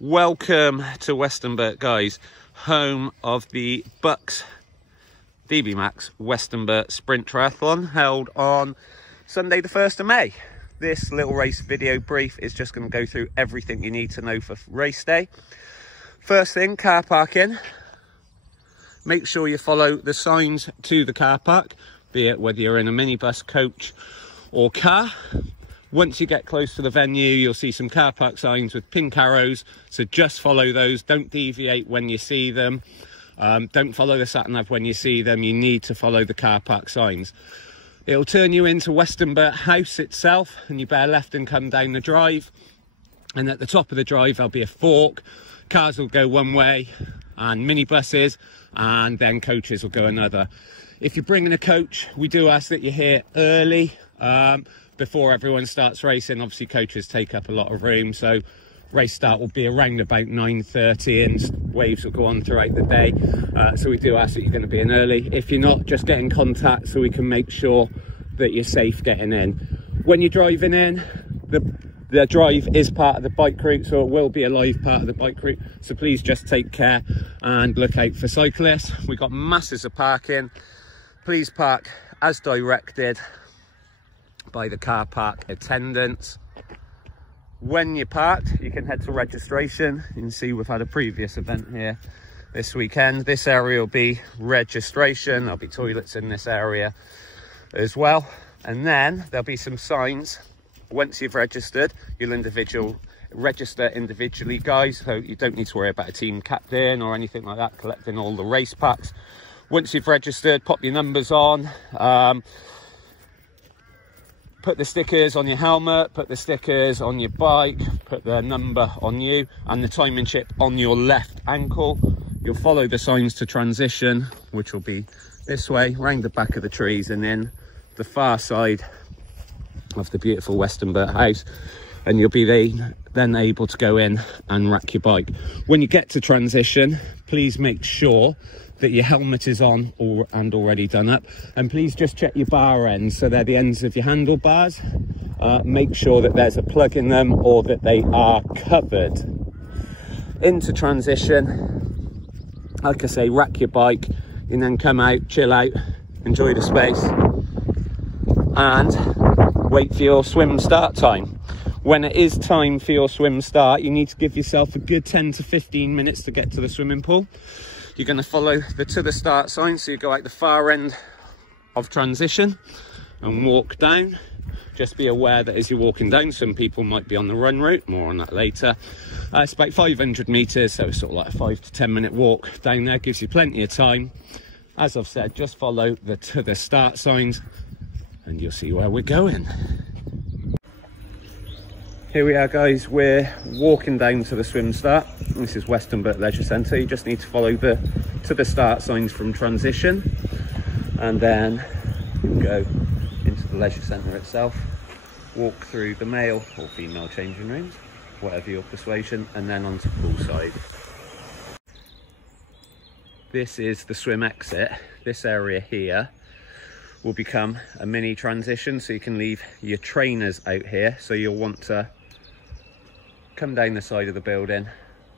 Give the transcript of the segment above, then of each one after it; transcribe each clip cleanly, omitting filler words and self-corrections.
Welcome to Westonbirt, guys, home of the BUCS Max Westonbirt Sprint Triathlon held on Sunday the 1st of May. This little race video brief is just going to go through everything you need to know for race day. First thing, car parking. Make sure you follow the signs to the car park, be it whether you're in a minibus, coach or car. Once you get close to the venue, you'll see some car park signs with pink arrows, so just follow those. Don't deviate when you see them. Don't follow the sat-nav when you see them. You need to follow the car park signs. It'll turn you into Westonbirt House itself, and you bear left and come down the drive. And at the top of the drive, there'll be a fork. Cars will go one way, and minibuses, and then coaches will go another. If you're bringing a coach, we do ask that you're here early, before everyone starts racing. Obviously coaches take up a lot of room, so race start will be around about 9:30 and waves will go on throughout the day, so we do ask that you're going to be in early. If you're not, just get in contact so we can make sure that you're safe getting in. When you're driving in, the drive is part of the bike route, so it will be a live part of the bike route, so please just take care and look out for cyclists. We've got masses of parking. Please park as directed by the car park attendants. When you're parked, you can head to registration. You can see we've had a previous event here this weekend. This area will be registration. There'll be toilets in this area as well, and then there'll be some signs. Once you've registered, you'll register individually, guys, so you don't need to worry about a team captain or anything like that collecting all the race packs. Once you've registered, pop your numbers on, put the stickers on your helmet, put the stickers on your bike, put the number on you and the timing chip on your left ankle. You'll follow the signs to transition, which will be this way, round the back of the trees and in the far side of the beautiful Westonbirt House, and you'll be then able to go in and rack your bike. When you get to transition, please make sure that your helmet is on and already done up, and please just check your bar ends, so they're the ends of your handlebars. Make sure that there's a plug in them or that they are covered. Into transition, like I say, rack your bike and then come out, chill out, enjoy the space and wait for your swim start time. When it is time for your swim start, you need to give yourself a good 10 to 15 minutes to get to the swimming pool. You're going to follow the to the start sign, so you go out the far end of transition and walk down. Just be aware that as you're walking down, some people might be on the run route, more on that later. It's about 500 meters, so it's sort of like a 5 to 10 minute walk down there. Gives you plenty of time. As I've said, just follow the to the start signs and you'll see where we're going. Here we are, guys, we're walking down to the swim start. This is Westonbirt Leisure Centre. You just need to follow the to the start signs from transition, and then you can go into the leisure centre itself, walk through the male or female changing rooms, whatever your persuasion, and then onto poolside. This is the swim exit. This area here will become a mini transition, so you can leave your trainers out here. So you'll want to come down the side of the building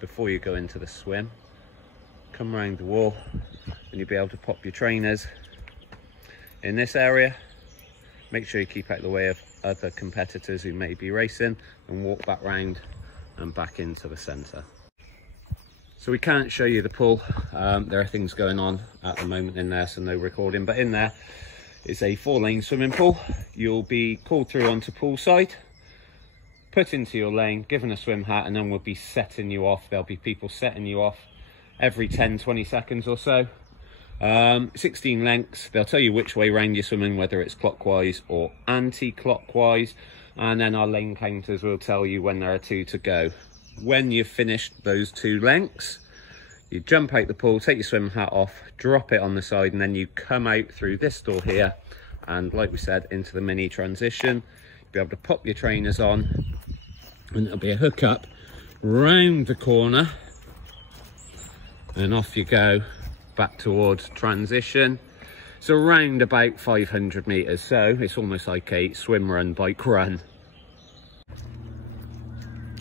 before you go into the swim, come around the wall, and you'll be able to pop your trainers in this area. Make sure you keep out of the way of other competitors who may be racing, and walk back round and back into the centre. So we can't show you the pool, there are things going on at the moment in there, so no recording, but in there is a 4-lane swimming pool. You'll be called through onto poolside, put into your lane, given a swim hat, and then we'll be setting you off. There'll be people setting you off every 10-20 seconds or so. 16 lengths. They'll tell you which way round you're swimming, whether it's clockwise or anti-clockwise, and then our lane counters will tell you when there are 2 to go. When you've finished those 2 lengths, you jump out the pool, take your swim hat off, drop it on the side, and then you come out through this door here, and like we said, into the mini transition. You'll be able to pop your trainers on, and it'll be a hook up round the corner, and off you go back towards transition. It's around about 500 meters, so it's almost like a swim run bike run.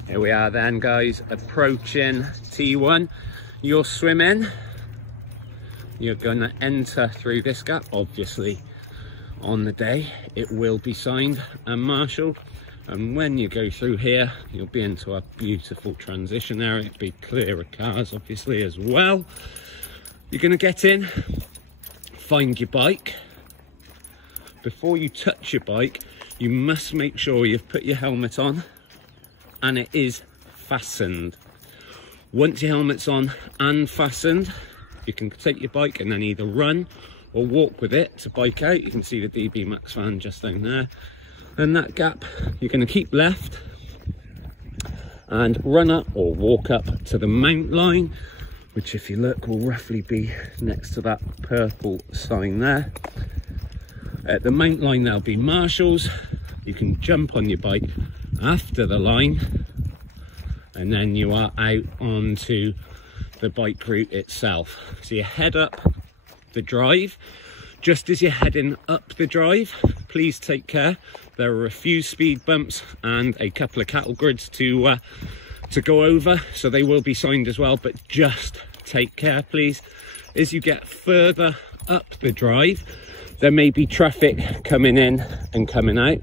Here we are then, guys, approaching T1. You're swimming. You're gonna enter through this gap. Obviously, on the day, it will be signed and marshalled. And when you go through here, you'll be into a beautiful transition area. It'll be clear of cars, obviously, as well. You're gonna get in, find your bike. Before you touch your bike, you must make sure you've put your helmet on and it is fastened. Once your helmet's on and fastened, you can take your bike and then either run or walk with it to bike out. You can see the DB Max van just down there. And that gap, you're going to keep left and run up or walk up to the mount line, which if you look will roughly be next to that purple sign there. At the mount line there'll be marshals. You can jump on your bike after the line and then you are out onto the bike route itself. So you head up the drive. Just as you're heading up the drive, please take care. There are a few speed bumps and a couple of cattle grids to go over, so they will be signed as well, but just take care, please. As you get further up the drive, there may be traffic coming in and coming out,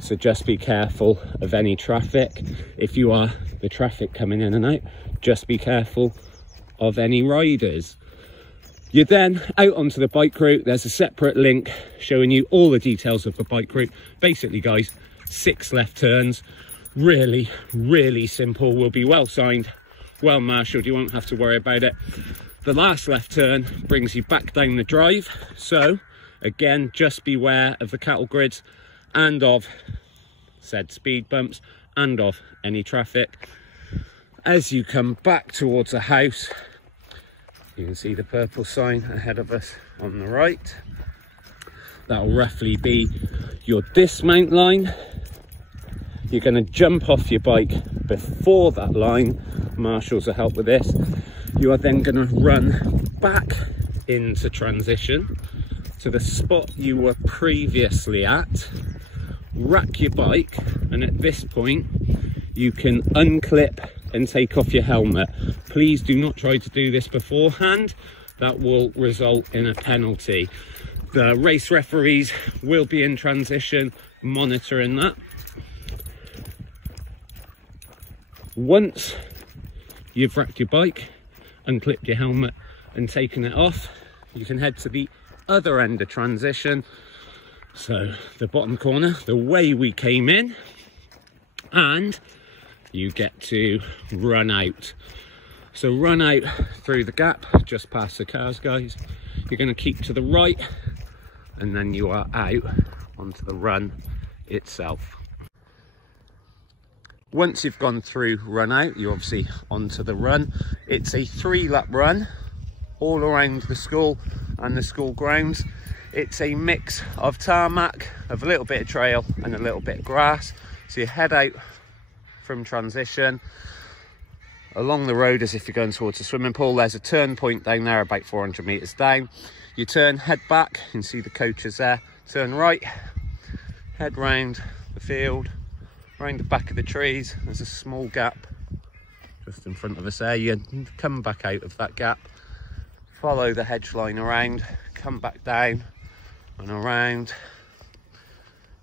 so just be careful of any traffic. If you are the traffic coming in and out, just be careful of any riders. You're then out onto the bike route. There's a separate link showing you all the details of the bike route. Basically, guys, 6 left turns. Really, really simple. Will be well signed, well marshalled. You won't have to worry about it. The last left turn brings you back down the drive. So, again, just beware of the cattle grids and of said speed bumps and of any traffic. As you come back towards the house, you can see the purple sign ahead of us on the right. That'll roughly be your dismount line. You're going to jump off your bike before that line. Marshals will help with this. You are then going to run back into transition to the spot you were previously at. Rack your bike, and at this point you can unclip and take off your helmet. Please do not try to do this beforehand. That will result in a penalty. The race referees will be in transition monitoring that. Once you've racked your bike, unclipped your helmet and taken it off, you can head to the other end of transition. So the bottom corner, the way we came in, and you get to run out. So run out through the gap, just past the cars, guys. You're going to keep to the right, and then you are out onto the run itself. Once you've gone through run out, you're obviously onto the run. It's a 3-lap run all around the school and the school grounds. It's a mix of tarmac, of a little bit of trail and a little bit of grass. So you head out from transition along the road as if you're going towards the swimming pool. There's a turn point down there about 400 meters down. You turn, head back, you can see the coaches there. Turn right, head round the field, round the back of the trees. There's a small gap just in front of us there. You come back out of that gap, follow the hedge line around, come back down and around.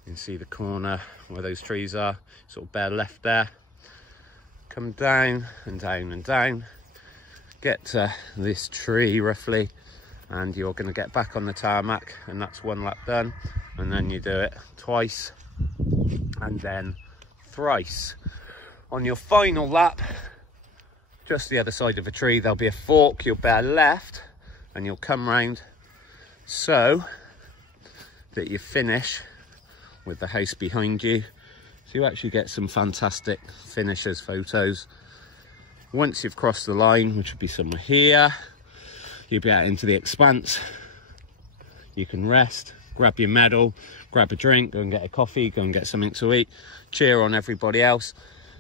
You can see the corner where those trees are, sort of bare left there. Come down and down and down, get to this tree roughly, and you're going to get back on the tarmac, and that's 1 lap done. And then you do it twice and then thrice. On your final lap, just the other side of a tree, there'll be a fork. You'll bear left and you'll come round so that you finish with the house behind you. So you actually get some fantastic finishers photos. Once you've crossed the line, which will be somewhere here, you'll be out into the expanse. You can rest, grab your medal, grab a drink, go and get a coffee, go and get something to eat, cheer on everybody else.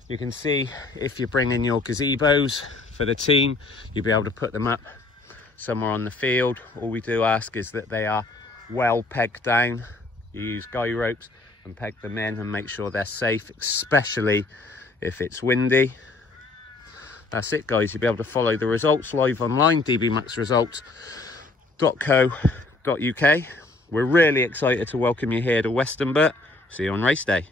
You can see if you're bringing your gazebos for the team, you'll be able to put them up somewhere on the field. All we do ask is that they are well pegged down. You use guy ropes and peg them in and make sure they're safe, especially if it's windy. That's it, guys. You'll be able to follow the results live online, dbmaxresults.co.uk. We're really excited to welcome you here to Westonbirt. See you on race day.